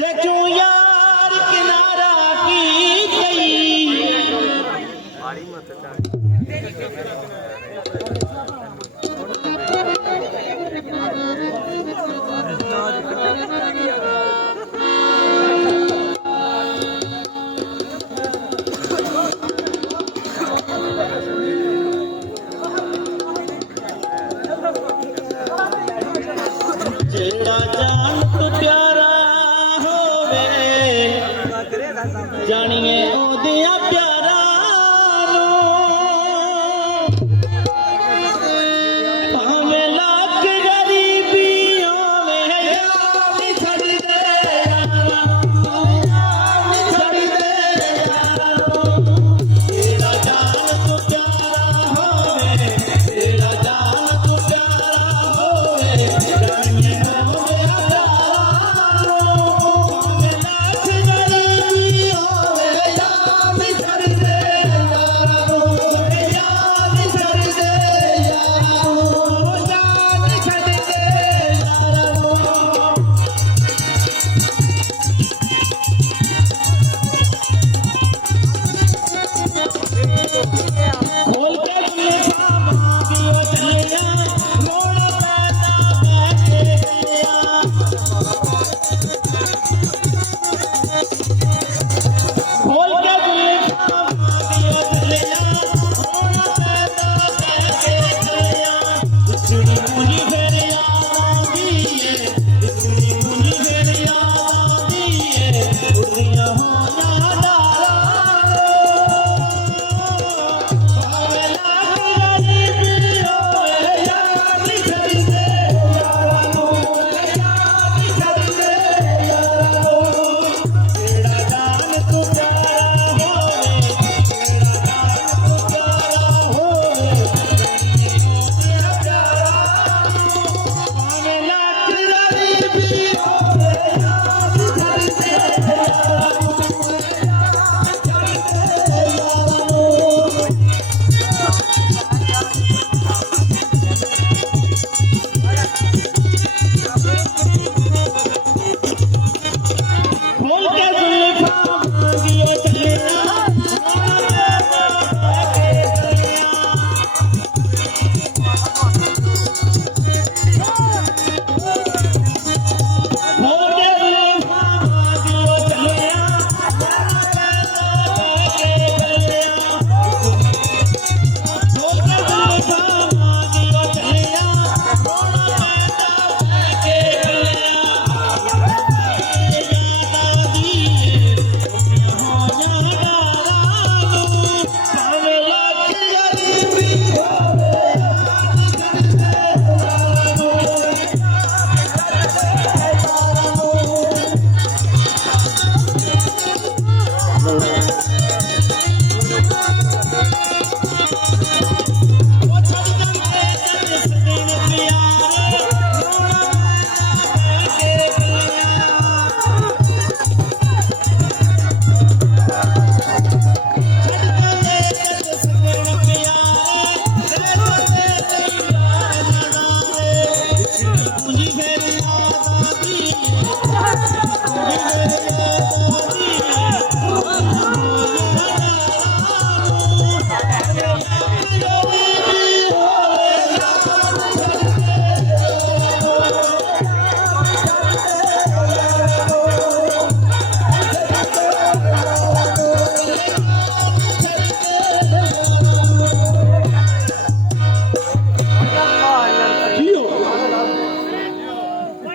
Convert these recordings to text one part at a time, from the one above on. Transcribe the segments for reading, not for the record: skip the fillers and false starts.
देखो यार किनारा की गई जेड़ा जान तो प्यारा होवे जानिए ओदिया प्यारा भावे लाख गरीबी होवे यार छड़ दे छड़ दे जेड़ा जान तो प्यारा होवे जेड़ा जान तो प्यारा होवे जानिए खोल के दुनिया मांगियो चलिया रोड पैदा बैठे गया खोल के दुनिया मांगियो चलिया रोड पैदा बैठे गया इतनी मुनी भेड़िया आंदी है इतनी मुनी भेड़िया आंदी है उड़िया हो ना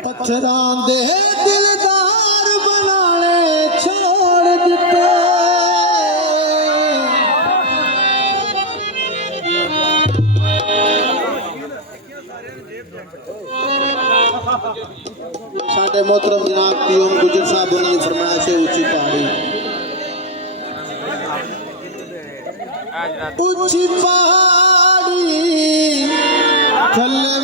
पत्थरां दे दिलदार बनाने छोड़ दिते साडे मोहतरम जनाब पीएम गुजर साहब उन्होंने फरमाया से ऊंची पहाड़ी थल्ले